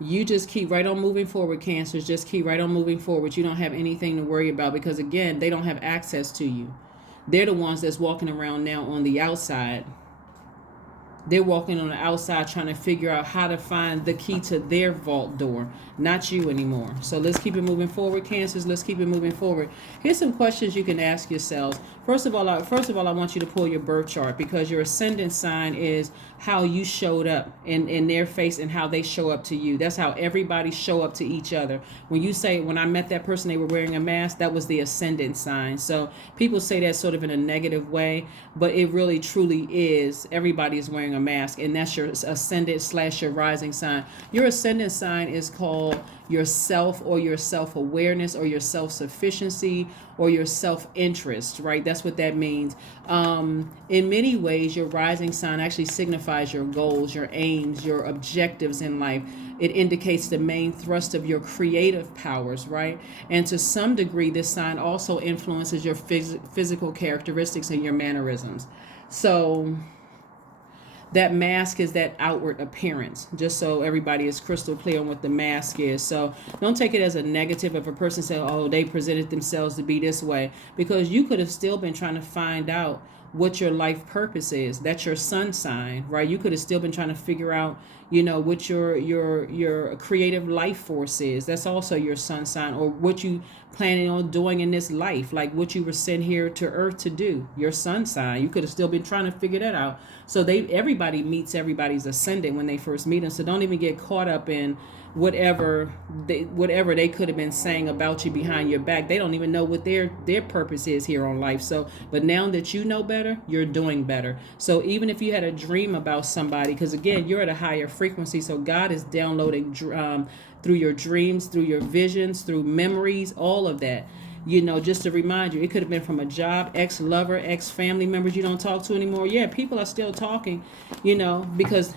You just keep right on moving forward, Cancers. Just keep right on moving forward. You don't have anything to worry about because, again, they don't have access to you. They're the ones that's walking around now on the outside. They're walking on the outside trying to figure out how to find the key to their vault door, not you anymore. So let's keep it moving forward, Cancers. Let's keep it moving forward. Here's some questions you can ask yourselves. First of all, I want you to pull your birth chart, because your ascendant sign is how you showed up in their face and how they show up to you. That's how everybody show up to each other. When you say, when I met that person, they were wearing a mask, that was the ascendant sign. So people say that sort of in a negative way, but it really truly is. Everybody is wearing a mask, and that's your ascendant / your rising sign. Your ascendant sign is called yourself, or your self-awareness, or your self-sufficiency, or your self-interest, right? That's what that means. In many ways, your rising sign actually signifies your goals, your aims, your objectives in life. It indicates the main thrust of your creative powers, right? And to some degree, this sign also influences your physical characteristics and your mannerisms. So that mask is that outward appearance, just so everybody is crystal clear on what the mask is. So don't take it as a negative if a person says, oh, they presented themselves to be this way, because you could have still been trying to find out what your life purpose is. That's your sun sign, right? You could have still been trying to figure out, what your creative life force is. That's also your sun sign, or what you planning on doing in this life, like what you were sent here to earth to do. Your sun sign. You could have still been trying to figure that out. So everybody meets everybody's ascendant when they first meet them. So don't even get caught up in whatever they could have been saying about you behind your back. They don't even know what their purpose is here on life. So, but now that you know better, you're doing better. So even if you had a dream about somebody, because again, you're at a higher frequency, so God is downloading through your dreams, through your visions, through memories, all of that. Just to remind you, it could have been from a job, ex-lover, ex-family members you don't talk to anymore. Yeah, people are still talking, because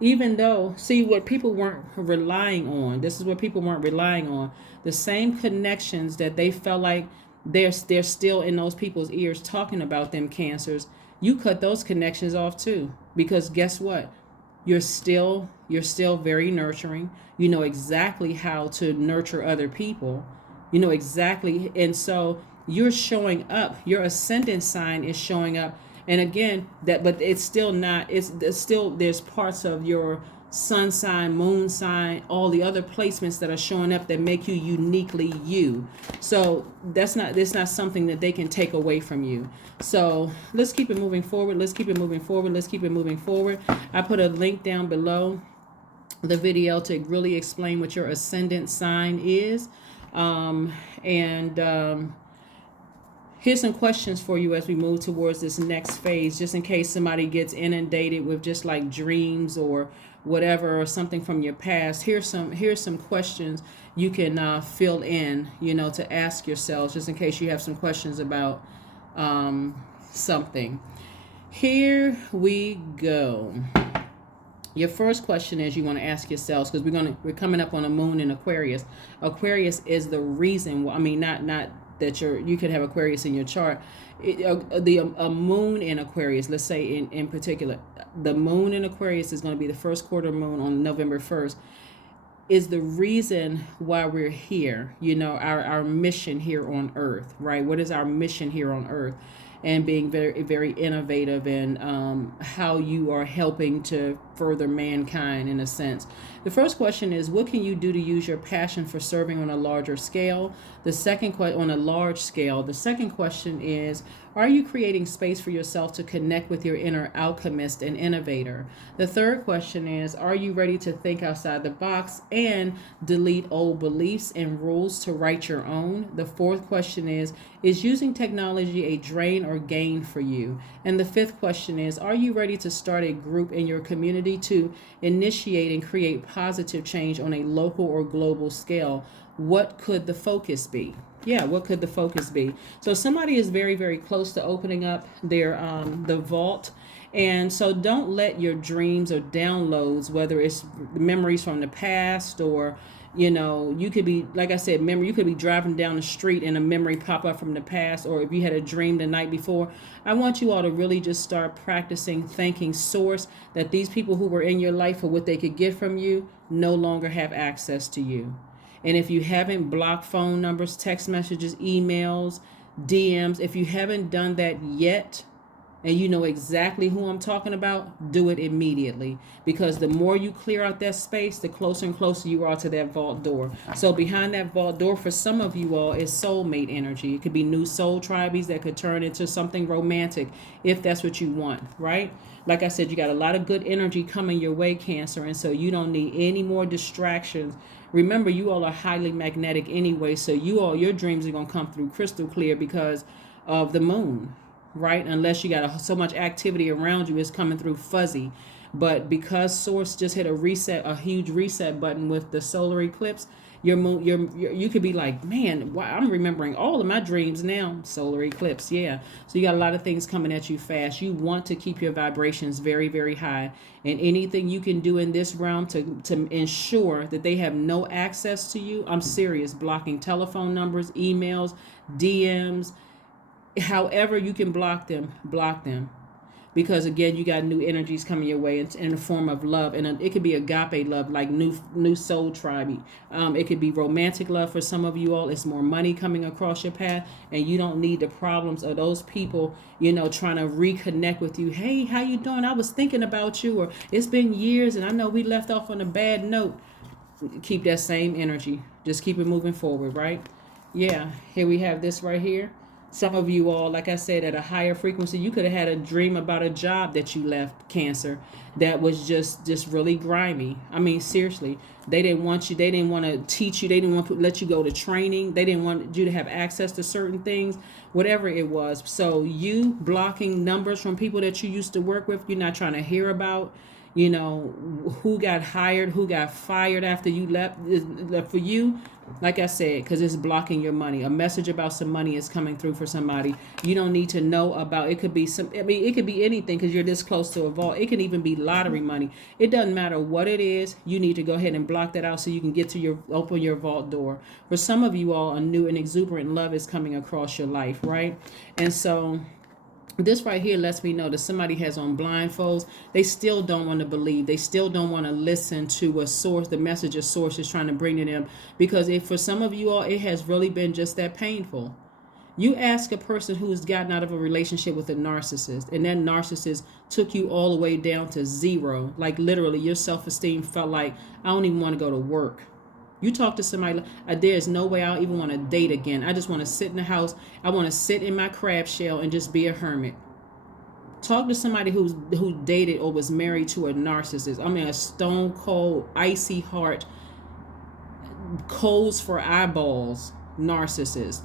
even though, see, what people weren't relying on, this is what people weren't relying on, the same connections that they felt like they're still in those people's ears talking about them, Cancers. You cut those connections off too, because guess what? You're still very nurturing. You know exactly how to nurture other people. You know exactly, and so you're showing up. Your ascendant sign is showing up. And again, but it's still not, it's still, there's parts of your sun sign, moon sign, all the other placements that are showing up that make you uniquely you. So that's not something that they can take away from you. So let's keep it moving forward. Let's keep it moving forward. Let's keep it moving forward. I put a link down below the video to really explain what your ascendant sign is. Here's some questions for you as we move towards this next phase, just in case somebody gets inundated with just like dreams or whatever, or something from your past. Here's some questions you can fill in, to ask yourselves, just in case you have some questions about something. Here we go. Your first question is you want to ask yourselves, because we're coming up on a moon in Aquarius. Aquarius is the reason. I mean, not that you could have Aquarius in your chart. A moon in Aquarius, let's say in particular, the moon in Aquarius is going to be the first quarter moon on November 1st, is the reason why we're here. Our mission here on Earth, right? What is our mission here on Earth? And being very, very innovative in how you are helping to further mankind in a sense. The first question is, what can you do to use your passion for serving on a larger scale? On a large scale. The second question is, are you creating space for yourself to connect with your inner alchemist and innovator? The third question is, are you ready to think outside the box and delete old beliefs and rules to write your own? The fourth question is using technology a drain or gain for you? And the fifth question is, are you ready to start a group in your community to initiate and create positive change on a local or global scale? What could the focus be? Yeah, what could the focus be? So somebody is very, very close to opening up their the vault. And so don't let your dreams or downloads, whether it's memories from the past or You know, you could be, like I said, memory, you could be driving down the street and a memory pop up from the past, or if you had a dream the night before. I want you all to really just start practicing thanking source that these people who were in your life for what they could get from you no longer have access to you. And if you haven't blocked phone numbers, text messages, emails, DMs, if you haven't done that yet, and you know exactly who I'm talking about, do it immediately. Because the more you clear out that space, the closer and closer you are to that vault door. So behind that vault door, for some of you all, is soulmate energy. It could be new soul tribes that could turn into something romantic if that's what you want, right? Like I said, you got a lot of good energy coming your way, Cancer, and so you don't need any more distractions. Remember, you all are highly magnetic anyway, so your dreams are going to come through crystal clear because of the moon, right? Unless you got so much activity around you, it's coming through fuzzy. But because source just hit a huge reset button with the solar eclipse, your moon, you could be like, man, wow, I'm remembering all of my dreams now. Solar eclipse, yeah. So you got a lot of things coming at you fast. You want to keep your vibrations very, very high, and anything you can do in this realm to ensure that they have no access to you. I'm serious. Blocking telephone numbers, emails, DMs. However you can block them, block them. Because again, you got new energies coming your way in the form of love, and it could be agape love, like new soul tribe. It could be romantic love for some of you all. It's more money coming across your path, and you don't need the problems of those people, trying to reconnect with you. Hey, how you doing? I was thinking about you, or it's been years, and I know we left off on a bad note. Keep that same energy. Just keep it moving forward, right? Yeah. Here we have this right here. Some of you all, like I said, at a higher frequency, you could have had a dream about a job that you left, Cancer, that was just really grimy. I mean, seriously, they didn't want you. They didn't want to teach you. They didn't want to let you go to training. They didn't want you to have access to certain things, whatever it was. So you blocking numbers from people that you used to work with, you're not trying to hear about. Who got hired, who got fired after you left. For you, like I said, because it's blocking your money. A message about some money is coming through for somebody. You don't need to know about. It could be it could be anything because you're this close to a vault. It can even be lottery money. It doesn't matter what it is. You need to go ahead and block that out so you can get to open your vault door. For some of you all, a new and exuberant love is coming across your life, right? And so this right here lets me know that somebody has on blindfolds. They still don't want to believe. They still don't want to listen to a source, the message a source is trying to bring to them. Because for some of you all, it has really been just that painful. You ask a person who's gotten out of a relationship with a narcissist, and that narcissist took you all the way down to zero. Like literally, your self-esteem felt like, I don't even want to go to work. You talk to somebody, there's no way I'll even want to date again. I just want to sit in the house. I want to sit in my crab shell and just be a hermit. Talk to somebody who dated or was married to a narcissist. I mean, a stone cold, icy heart, coals for eyeballs narcissist.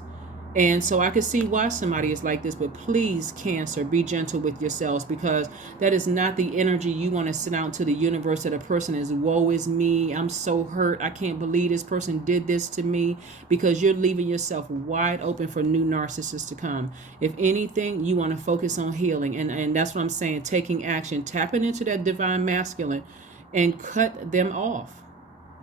And so I can see why somebody is like this, but please, Cancer, be gentle with yourselves, because that is not the energy you want to send out to the universe, that a person is, woe is me, I'm so hurt, I can't believe this person did this to me, because you're leaving yourself wide open for new narcissists to come. If anything, you want to focus on healing, and that's what I'm saying, taking action, tapping into that divine masculine and cut them off.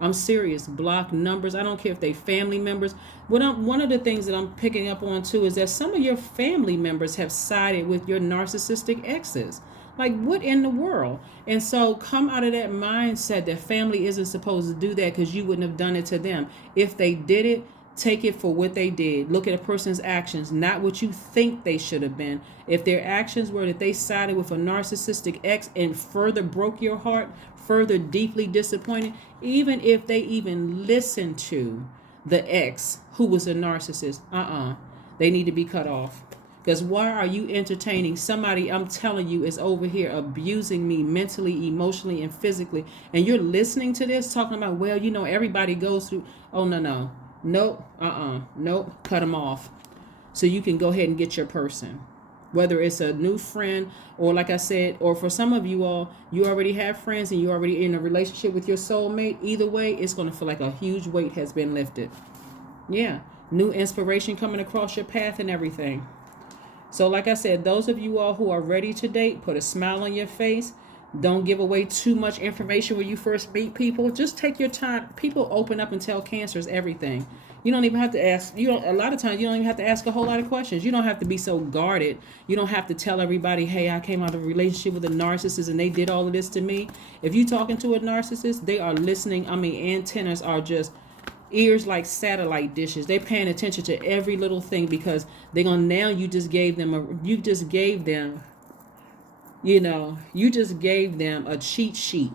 I'm serious. Block numbers. I don't care if they family members. One of the things that I'm picking up on too is that some of your family members have sided with your narcissistic exes. Like, what in the world? And so come out of that mindset that family isn't supposed to do that because you wouldn't have done it to them. If they did it, take it for what they did. Look at a person's actions, not what you think they should have been. If their actions were that they sided with a narcissistic ex and further broke your heart, further deeply disappointed, even if they even listened to the ex who was a narcissist, they need to be cut off. Because why are you entertaining somebody, I'm telling you, is over here abusing me mentally, emotionally, and physically, and you're listening to this, talking about, well, everybody goes through. Oh, no. Nope. Nope. Cut them off. So you can go ahead and get your person. Whether it's a new friend, or like I said, or for some of you all, you already have friends and you're already in a relationship with your soulmate. Either way, it's going to feel like a huge weight has been lifted. Yeah. New inspiration coming across your path and everything. So like I said, those of you all who are ready to date, put a smile on your face. Don't give away too much information when you first meet people. Just take your time. People open up and tell cancers everything. You don't even have to ask. You don't. A lot of times, you don't even have to ask a whole lot of questions. You don't have to be so guarded. You don't have to tell everybody, "Hey, I came out of a relationship with a narcissist and they did all of this to me." If you're talking to a narcissist, they are listening. I mean, antennas are just ears like satellite dishes. They're paying attention to every little thing because they're gonna. Now you just gave them a. You just gave them. You just gave them a cheat sheet.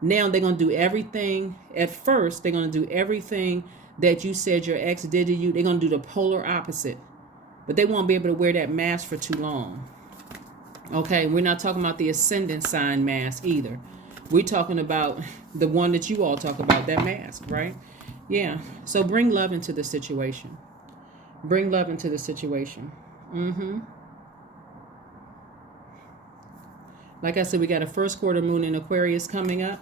Now they're going to do everything. At first, they're going to do everything that you said your ex did to you. They're going to do the polar opposite. But they won't be able to wear that mask for too long. Okay, we're not talking about the ascendant sign mask either. We're talking about the one that you all talk about, that mask, right? Yeah. So bring love into the situation. Bring love into the situation. Like I said, we got a first quarter moon in Aquarius coming up.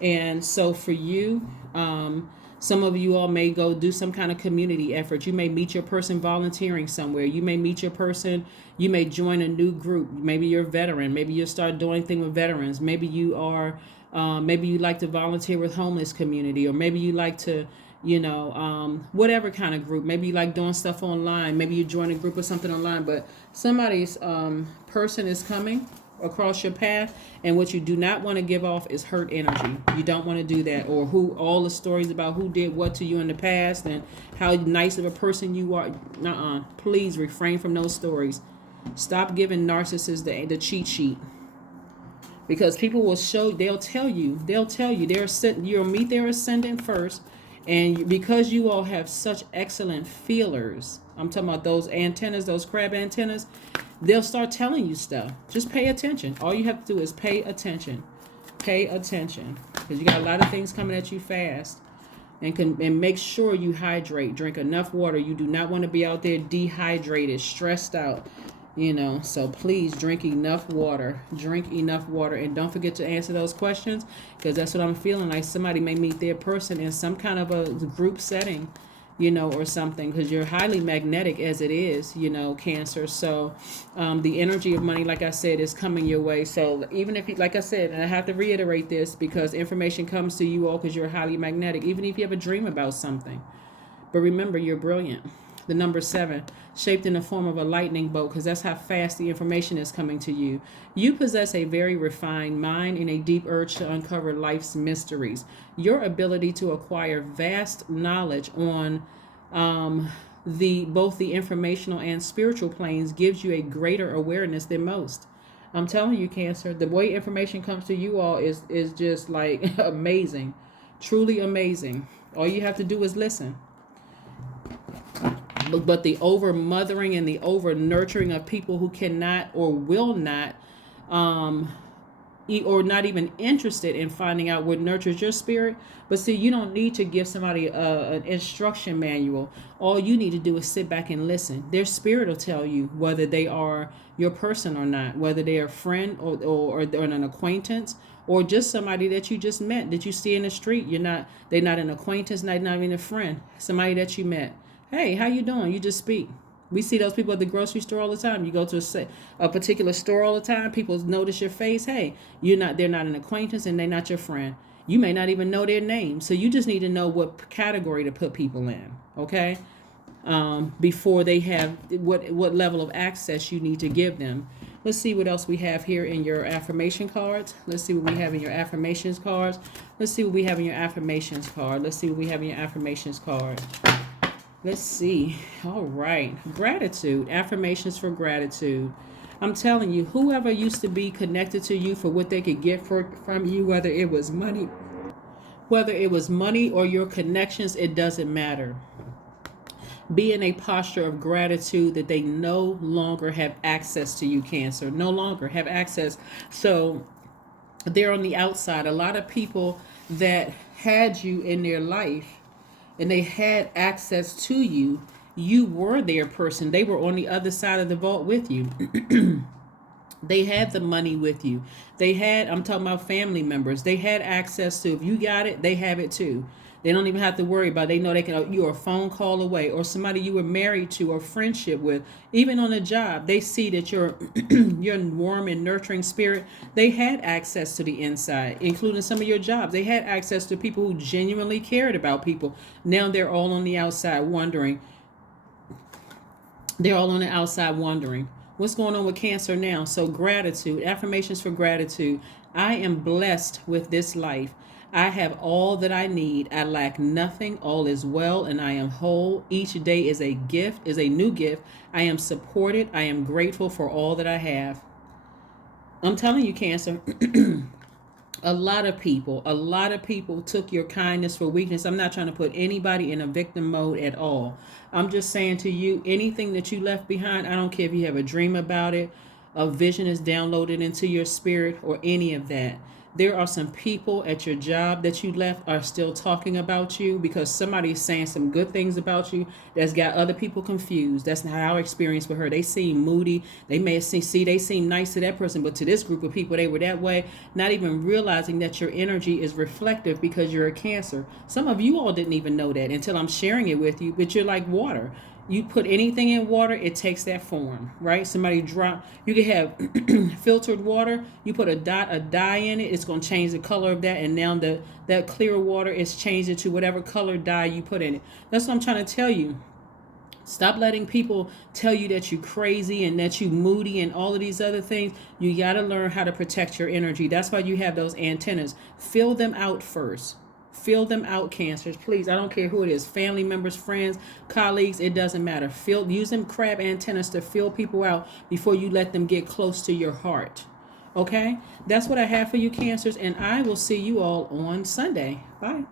And so for you, some of you all may go do some kind of community effort. You may meet your person volunteering somewhere. You may meet your person. You may join a new group. Maybe you're a veteran. Maybe you'll start doing things with veterans. Maybe you are, maybe you like to volunteer with homeless community, or maybe you like to, whatever kind of group. Maybe you like doing stuff online. Maybe you join a group or something online. But somebody's person is coming across your path, and what you do not want to give off is hurt energy. You don't want to do that, or all the stories about who did what to you in the past and how nice of a person you are. Please refrain from those stories. Stop giving narcissists the cheat sheet, because people will they'll tell you you'll meet their ascendant first, and because you all have such excellent feelers, I'm talking about those antennas, those crab antennas, they'll start telling you stuff. Just pay attention. All you have to do is pay attention. Pay attention. Because you got a lot of things coming at you fast. And make sure you hydrate. Drink enough water. You do not want to be out there dehydrated, stressed out. So please drink enough water. Drink enough water. And don't forget to answer those questions, because that's what I'm feeling like. Somebody may meet their person in some kind of a group setting, or something, because you're highly magnetic as it is, Cancer. So the energy of money, like I said, is coming your way. So even if, like I said, and I have to reiterate this because information comes to you all because you're highly magnetic, even if you have a dream about something. But remember, you're brilliant. The number 7, shaped in the form of a lightning bolt, because that's how fast the information is coming to you. You possess a very refined mind and a deep urge to uncover life's mysteries. Your ability to acquire vast knowledge on both the informational and spiritual planes gives you a greater awareness than most. I'm telling you, Cancer, the way information comes to you all is just like amazing, truly amazing. All you have to do is listen. But the over mothering and the over nurturing of people who cannot or will not, or not even interested in finding out what nurtures your spirit. But see, you don't need to give somebody an instruction manual. All you need to do is sit back and listen. Their spirit will tell you whether they are your person or not, whether they are a friend or an acquaintance, or just somebody that you just met, that you see in the street. They're not an acquaintance, not even a friend, somebody that you met. Hey, how you doing? You just speak. We see those people at the grocery store all the time. You go to a particular store all the time. People notice your face. Hey, they're not an acquaintance and they're not your friend. You may not even know their name. So you just need to know what category to put people in, okay? Before they have what level of access you need to give them. Let's see what else we have here in your affirmation cards. Let's see what we have in your affirmations cards. Let's see what we have in your affirmations card. Let's see what we have in your affirmations card. Let's see. All right. Gratitude. Affirmations for gratitude. I'm telling you, whoever used to be connected to you for what they could get from you, whether it was money or your connections, it doesn't matter. Be in a posture of gratitude that they no longer have access to you, Cancer. No longer have access. So they're on the outside. A lot of people that had you in their life and they had access to you, you were their person. They were on the other side of the vault with you. They had the money with you. I'm talking about family members. They had access to, if you got it, they have it too. They don't even have to worry about it. They know they can, you're a phone call away, or somebody you were married to or friendship with, even on a job. They see that you're you're warm and nurturing spirit. They had access to the inside, including some of your jobs. They had access to people who genuinely cared about people. Now they're all on the outside wondering. They're all on the outside wondering what's going on with Cancer now. So gratitude, affirmations for gratitude. I am blessed with this life. I have all that I need. I lack nothing. All is well and I am whole. Each day is a gift, is a new gift. I am supported. I am grateful for all that I have. I'm telling you, Cancer, a lot of people took your kindness for weakness. I'm not trying to put anybody in a victim mode at all. I'm just saying to you, anything that you left behind, I don't care if you have a dream about it, a vision is downloaded into your spirit, or any of that. There are some people at your job that you left are still talking about you because somebody's saying some good things about you that's got other people confused. That's not our experience with her. They seem moody. They may see they seem nice to that person, but to this group of people, they were that way, not even realizing that your energy is reflective because you're a Cancer. Some of you all didn't even know that until I'm sharing it with you, but you're like water. You put anything in water, it takes that form, right? Somebody drop, you can have filtered water, you put a dye in it, it's going to change the color of that, and now that clear water is changed to whatever color dye you put in it. That's what I'm trying to tell you. Stop letting people tell you that you're crazy and that you're moody and all of these other things. You got to learn how to protect your energy. That's why you have those antennas. Fill them out first. Fill them out, Cancers. Please, I don't care who it is. Family members, friends, colleagues, it doesn't matter. Use them crab antennas to fill people out before you let them get close to your heart. Okay? That's what I have for you, Cancers, and I will see you all on Sunday. Bye.